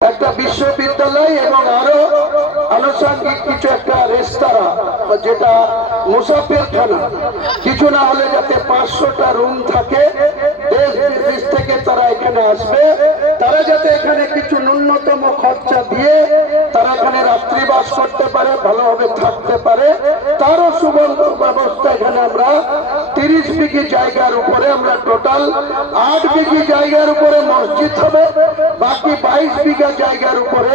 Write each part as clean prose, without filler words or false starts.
একটা বিশ্ববিদ্যালয় এবং আরো আনুষঙ্গিক কিছু একটা রেস্তোরাঁ যেটা মুসাফিরখানা, কিছু না হলে যাতে 500টা রুম থাকে, দেশ বিদেশ থেকে তারা এখানে আসবে, তারা যাতে এখানে কিছু ন্যূনতম খরচা দিয়ে তারা এখানে রাত্রিবাস করতে পারে, ভালোভাবে থাকতে পারে, তারও সুবন্ধ ব্যবস্থা এখানে আমরা 30 বিঘি জায়গার উপরে আমরা টোটাল 8 বিঘি জায়গার উপরে মসজিদ হবে, বাকি 22 বিঘা জায়গার উপরে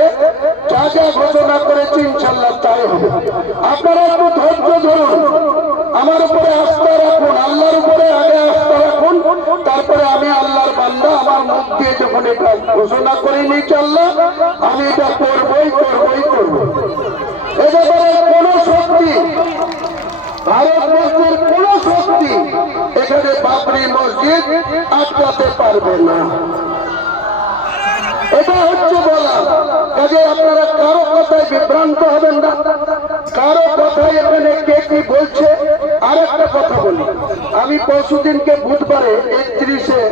যা যা ঘোষণা করেছি ইনশাল্লাহ তাই হবে। আপনারা একটু ধৈর্য ধরুন, আমার উপরে আস্থা রাখুন, আল্লাহর উপরে আগে আস্থা রাখুন, তারপরে আমি আল্লাহর বান্দা, আমার মুখ দিয়ে যখন এটা ঘোষণা করিনি ইনশাল্লাহ আমি এটা করবই করব। এ ব্যাপারে কোন শক্তি, ভারতবর্ষের কোন শক্তি এখানে বাবরি মসজিদ আটকাতে পারবে না। এটা হচ্ছে বলা, কাজে আপনারা কারো কথায় বিভ্রান্ত হবেন না, কারো কথায় এখানে কে কি বলছে। আর একটা কথা বলি, আমি পরশুদিনকে বুধবারে 31-এ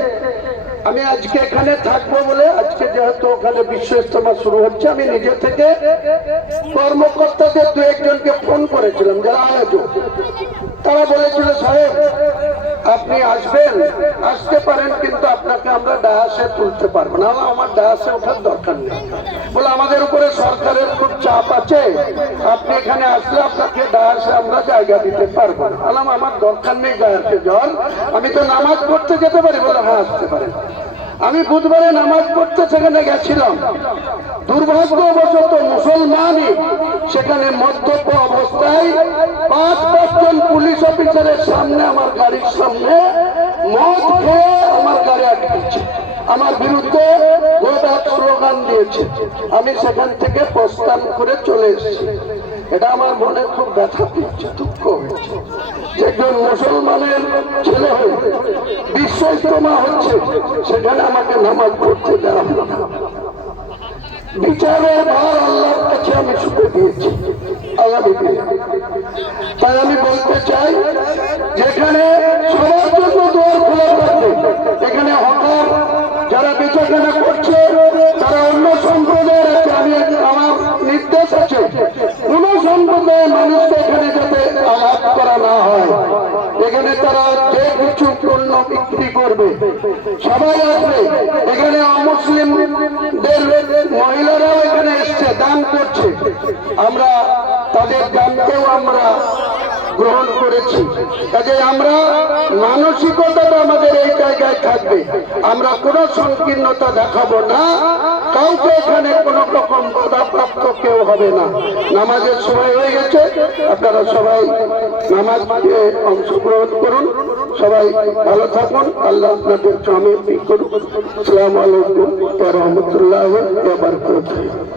আমি আজকে এখানে থাকবো বলে, আজকে যেহেতু ওখানে বিশ্ব ইজতেমা শুরু হচ্ছে, আমি নিজে থেকে কর্মকর্তাদের 2-1জনকে ফোন করেছিলাম যারা আয়োজক। তারা বলেছিল সাহেব আপনি আসবেন, আসতে পারেন, কিন্তু আপনাকে আমরা ডায়াসে তুলতে পারবো না। আমার ডায়াসে ওঠার দরকার নেই, বলে আমাদের উপরে সরকারের খুব চাপ আছে, আপনি এখানে আসলে আপনাকে ডায়াসে আমরা জায়গা দিতে পারবো না। বললাম আমার দরকার নেই ডায়াসে যাওয়ার, আমি তো নামাজ পড়তে যেতে পারি। বলে হ্যাঁ আসতে পারেন। আমি বুধবারে নামাজ পড়তে সেখানে গেছিলাম, দুর্ভাগ্যবশত মুসলমানই সেখানে মদ্যপ অবস্থায় 5-5জন পুলিশ অফিসারের সামনে, আমার গাড়ির সামনে মদ খেয়ে আমার গাড়ি আটকেছে, আমার বিরুদ্ধে স্লোগান দিয়েছে। আমি সেখান থেকে প্রস্থান করে চলে এসেছি। এটা আমার মনে খুব ব্যথা দিচ্ছে, দুঃখ হয়েছে। একজন মুসলমানের ছেলে হয়ে বিশ্ব ইজতেমা হচ্ছে, সেখানে আমাকে নামাজ পড়তে দেওয়া হলো না। বিচারের ভার আল্লাহর কাছে আমি ছুটে দিয়েছি, আগামী দিনে। তাই আমি বলতে চাই, যেখানে সবার জন্য দুয়ার খোলা থাকবে, এখানে হকার যারা বেচাকেনা করছে তারা অন্য সম্প্রদায়ের আছে, আমার নির্দেশ আছে কোন সম্প্রদায়ের মানুষকে এখানে যাতে আঘাত করা না হয়। এখানে তারা যে কিছু পণ্য বিক্রি করবে সবাই আসবে, এখানে অমুসলিমদের মহিলারাও এখানে এসছে, দান করছে, আমরা তাদের দানকেও আমরা গ্রহণ করেছি। কাজে আমরা মানসিকতাটা আমাদের এই জায়গায় থাকবে, আমরা কোনো সংকীর্ণতা দেখাবো না, কাউকে এখানে কোন রকম বাধাপ্রাপ্ত কেউ হবে না। নামাজের সময় হয়ে গেছে, আপনারা সবাই নামাজে অংশগ্রহণ করুন, সবাই ভালো থাকুন, আল্লাহ আপনাদের চমে করুন। আসসালামু আলাইকুম ওয়া রাহমাতুল্লাহি ওয়া বারাকাতুহু।